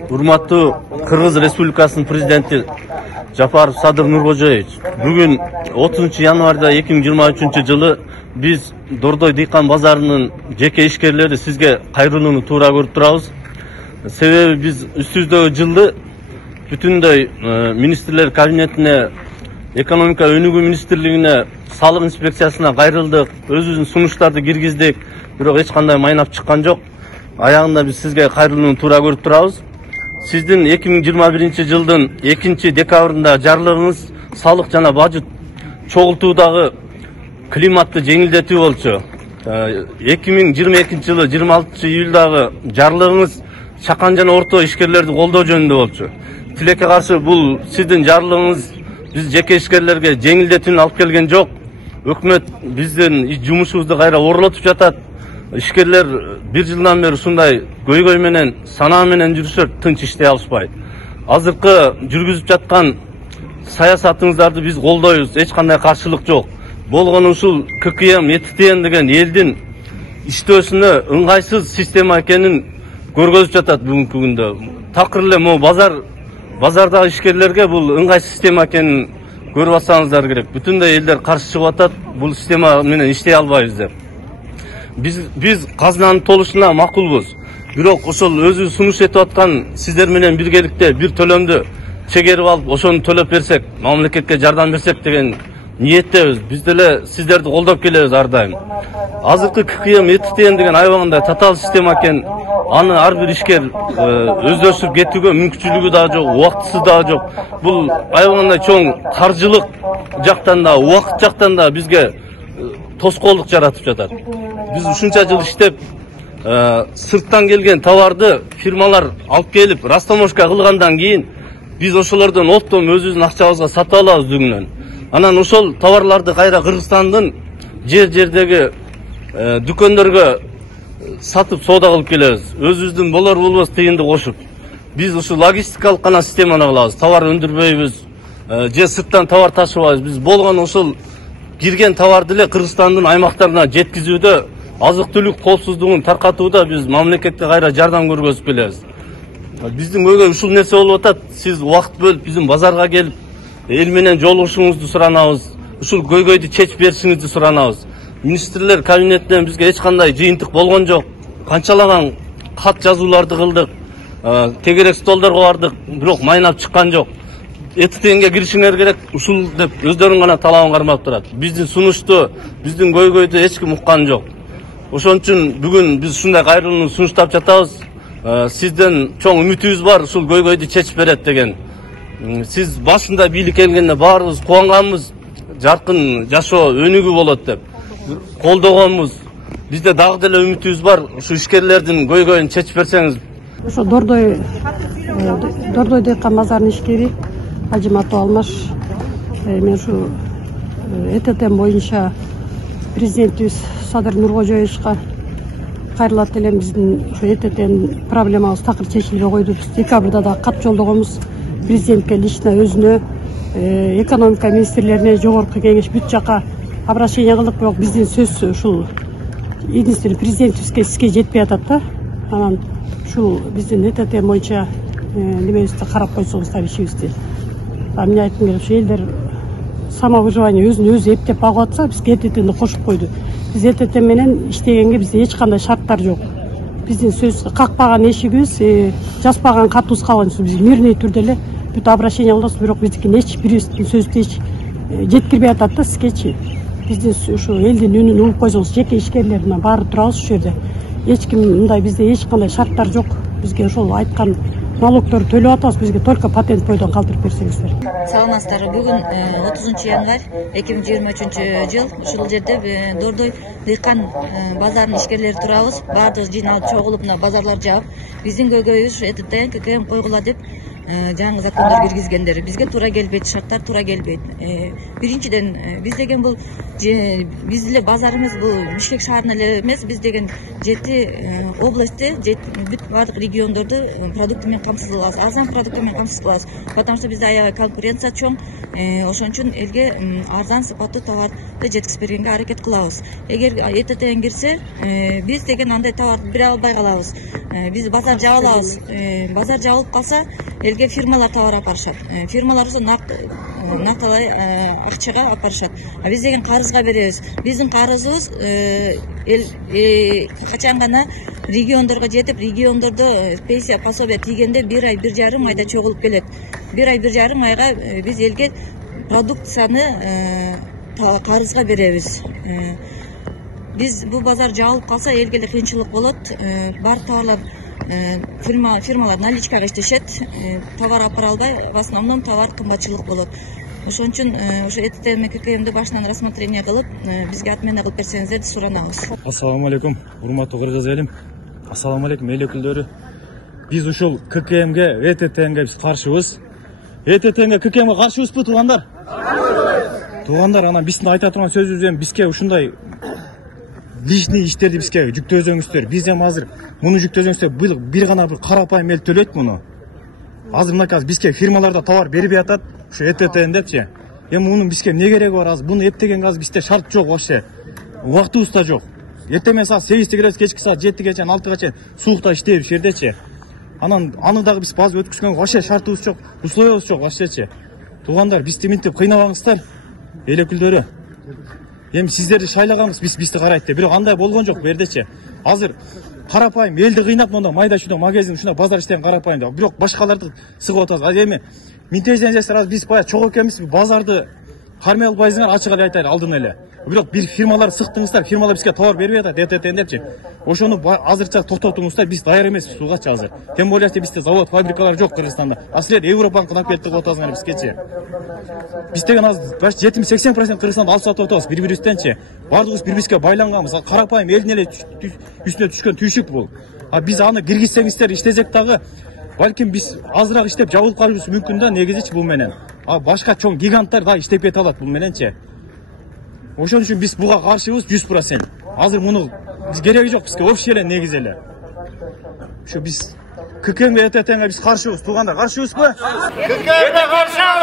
Урматтуу Кыргыз Республикасынын президенти Жапаров Садыр Нуркожоевич, бүгүн 30 январда 2023 жылы биз Дордой дыйкан базарынын жеке ишкерлери сизге кайрылууну туура көрүп турабыз. Себеби биз үстүбүздөгү жылды бүтүндөй министрлер кабинетине, экономика өнүгүү министрлигине, салык инспекциясына кайрылдык, өзүбүздүн сунуштарды киргиздик, бирок эч кандай майнап чыккан жок. Аягында биз сизге кайрылууну туура көрүп турабыз. Сиздин 2021 жылдын 2-декабрында жарлыгыңыз салык жана бажы чогултуудагы климатты жеңилдетүү болчу. 2022 жылы 26 июлдагы жарлыгыңыз чакан жана орто ишкерлерди колдоо жөнүндө болчу. Тилекке каршы бул сиздин жарлыгыңыз биз жеке ишкерлерге жеңилдетүүнү алып келген жок. Өкмөт биздин жумушубузду кайра орлотуп жатат. Ишкерлер bir жылдан бери ушундай көйгөй менен, санаа менен жүрүшөт, тынч иштей алышпайт. Азыркы жүргүзүп жаткан саясатыңыздарды биз колдойбуз, эч кандай каршылык жок. Болгону ушул ККМ, ЭТТН деген элдин иштөөсүнө ыңгайсыз система экенин көргөзүп жатат бүгүнкү күндө. Такыр эле могу базардагы ишкерлерге бул ыңгайсыз система экенин көрүп алсаңыздар керек. Бүтүндөй элдер каршы чыгып атат, бул система менен иштей албайбыз деп. Biz казынанын толушуна макулбуз. Бирок ошол өзү сунуш этип аткан сиздер менен биргеликте бир төлөмдү чегерип алып, ошону төлөп берсек, мамлекетке жардам берсек деген ниеттебиз. Биз деле сиздерди колдоп келебиз ар дайым. Азыркы ККМ, ЭТТН деген аябагында татаал система экен. Аны ар бир ишкер өздөштүрүп кетүүгө мүмкүнчүлүгү дагы жок, убактысы дагы жок. Бул аябагында чоң каржылык жактан да, убакыт жактан да бизге тоскоолдук жаратып жатат. Biz ушунча жыл иштеп, сырттан келген товарды фирмалар алып келип, растаможка кылгандан кийин биз ошолордон оптом өзүбүздүн акчабызга сатып алабыз дүгүнөн. Анан ошол товарларды кайра Кыргызстандын жер-жердеги дүкөндөргө сатып соода кылып келебиз. Өзүбүздүн болор-болбос тыйынды кошуп. Биз ушу логистикалык гана системаны кылабыз. Товар өндүрбөйбүз, же сырттан товар ташыбайбыз. Биз болгон ошол кирген товарды эле Кыргызстандын аймактарына жеткизүүдө, азык-түлүк коопсуздугун таркатууда биз мамлекетке кайра жардам көргөзүп келебиз. Биздин көйгөй ушул нерсе болуп атат. Сиз убакыт бөлүп биздин базарга келип, эл менен жолугушуңузду суранабыз. Ушул көйгөйдү чечип беришиңизди суранабыз. Министрлер кабинетинен бизге эч кандай жыйынтык болгон жок. Канчалаган кат жазууларды кылдык, тегерек столдорго бардык, бирок майнап чыккан жок. ЭТТНге киришиңер керек, ушул деп өздөрүн гана талабын кармап турат. Биздин сунушту, биздин көйгөйдү эч ким уккан жок. Ошон үчүн бүгүн биз ушундай кайрылууну сунуштап жатабыз. Сизден чоң үмүтүбүз бар, ушул көйгөйдү чечип берет деген. Сиз башында бийлик келгенде баарыбыз кубанганбыз, жаркын жашоо өнүгүү болот деп колдогонбуз. Бизде дагы деле үмүтүбүз бар, ушу ишкерлердин көйгөйүн чечип берсеңиз. Ошо Дордой дыйкан базарынын ишкери Ажиматов Алмаш, мен ушу ЭТТН боюнча президентибиз Садыр Нуркожоевичке кайрылат элем. Биздин ушу ЭТТН проблемабыз такыр чечилбей койду. Декабрда да кат жолдогонбуз президентке лично өзүнө, экономика министрлерине, жогорку кеңеш бүт жака обращение кылдык, бирок биздин сөз ушул единственный президентибизге сизге жетпей атат да. Анан ушул биздин ЭТТН боюнча немебизди карап койсоңуздар ишибизди. Мен айткым келет, ушу элдер самовыживание өзүн өзү эптеп багып атса, бизге ЭТТНди кошуп койду. Биз ЭТТН менен иштегенге бизде эч кандай шарттар жок. Биздин сөз какпаган эшигибиз, жазбаган катыбыз калган үчүн биз мирный түрдө эле бүт обращение кылабыз, бирок биздикин эч бирибиздин сөздү эч жеткирбей атат да сизгечи. Биздин ушу элдин үнүн угуп койсоңуз, жеке ишкерлердин баары турабыз ушул жерде. Эч ким мындай, бизде эч кандай шарттар жок. Бизге ошол айткан налогторду төлөп атабыз, бизге только патент бойдон калтырып берсеңиздер. Саламатсыздар. Бүгүн 30 январь 2023 жыл ушул жерде Дордой дыйкан базарынын ишкерлери турабыз. Баардыгы жыйналып чогулуп мына базарлар жаап, биздин көйгөйүбүз ЭТТН, ККМ койгула деп жаңы закондор киргизгендер бизге туура келбейт, шарттар туура келбейт. Биринчиден биз деген бул биз эле базарыбыз бул Бишкек шаарына эле эмес, биз деген 7 областте, бүт бардык региондорду продукт менен камсыз кылабыз, арзан продукт менен камсыз кылабыз. Потому что бизде аябай конкуренция чоң, ошон үчүн элге арзан сыпаттуу товарды жеткизип бергенге аракет кылабыз. Эгер ЭТТ кирсе, биз деген андай товарды бере албай калабыз. Биз базар жабылабыз. Базар жабылып калса, элге фирмалар товар апарышат. Фирмалар накталай акчага апарышат. Биз деген карызга беребиз. Биздин карызыбыз качан гана региондорго жетип, региондордо пенсия пособие тийгенде 1 ай 1,5 айда чогулуп келет. 1 ай 1,5 айга биз элге продукцияны карызга беребиз. Биз бул базар жабылып калса, элге эле кыйынчылык болот. Бар товарлар фирмалар наличкага иштешет, товар апара албай, в основном товар кымбатчылык болот. Ошон үчүн ошо ЭТТ менен ККМди башынан рассмотрение кылып, бизге отмена кылып берсеңиздерди суранабыз. Ассаламу алейкум, урматтуу кыргыз элим. Ассаламу алейкум эл өкүлдөрү. Биз ушул ККМге, ЭТТнге биз каршыбыз. ЭТТнге, ККМге каршыбызбы, туугандар? Туугандар, анан биздин айта турган сөзүбүз эми бизге ушундай лишний иштерди бизге жүктөзөңүздөр. Биз эми азыр муну жүктөзөңүздөр, бир гана бир карапайым эл төлөйт муну. Азыр мынакей бизге фирмаларда товар бербей атат, ушу ЭТТндечи. Эми мунун бизге эмне кереги бар азыр? Буну эптеген азыр бизде шарт жок вообще. Убактыбыз да жок. Эртең саат 8 киребиз, кечки саат 7 чейин, 6 чейин суукта иштейбиз ушул жердечи. Анан аны дагы биз база өткүзгөнгө вообще шартыбыз жок, условиябыз жок вообще. Туугандар, бизди минтип кыйнабаңыздар. Эл өкүлдөрү. Эми сиздерди шайлаганбыз, бизди карайт деп. Бирок андай болгон жок бу жердечи. Азыр карапайым элди кыйнап, монда майда чүйдө магазин, ушундай базар иштеген карапайым деп. Бирок башкаларды сыгып атабыз. Эми минтезеңиздер, азыр биз бая чогуу экенбиз, базарды кармай албайсыңар, ачык эле айтайлы алдын эле. Бирок бир фирмалар сыктыңыздар, фирмалар бизге товар бербей атат, ЭТТ депчи. Ошону азырча токтотуңуздар, биз даяр эмеспиз сугачы азыр. Тем более бизде завод, фабрикалар жок Кыргызстанда. А силер Европанын алып келип атасыңар бизгечи. Биз деген азыр 70-80% Кыргызстанда алып сатып атабыз бири-бирибизденчи. Бардыгыбыз бири-бирибизге байланганбыз. Карапайым элдин эле үстүнө түшкөн түйшүк бул. А биз аны киргизсеңиздер, иштесек дагы, балким биз азыраак иштеп жабылып калышыбыз мүмкүн да, негизичи бул менен. А башка чоң гиганттар да иштеп кете алат бул мененчи. Ошон үчүн биз буга каршыбыз 100%. Азыр муну кереги жок бизге, вообще эле негизи эле. Ушу биз ККМге, ЭТТнге биз каршыбыз, туугандар, каршыбызбы? ККМге каршыбыз!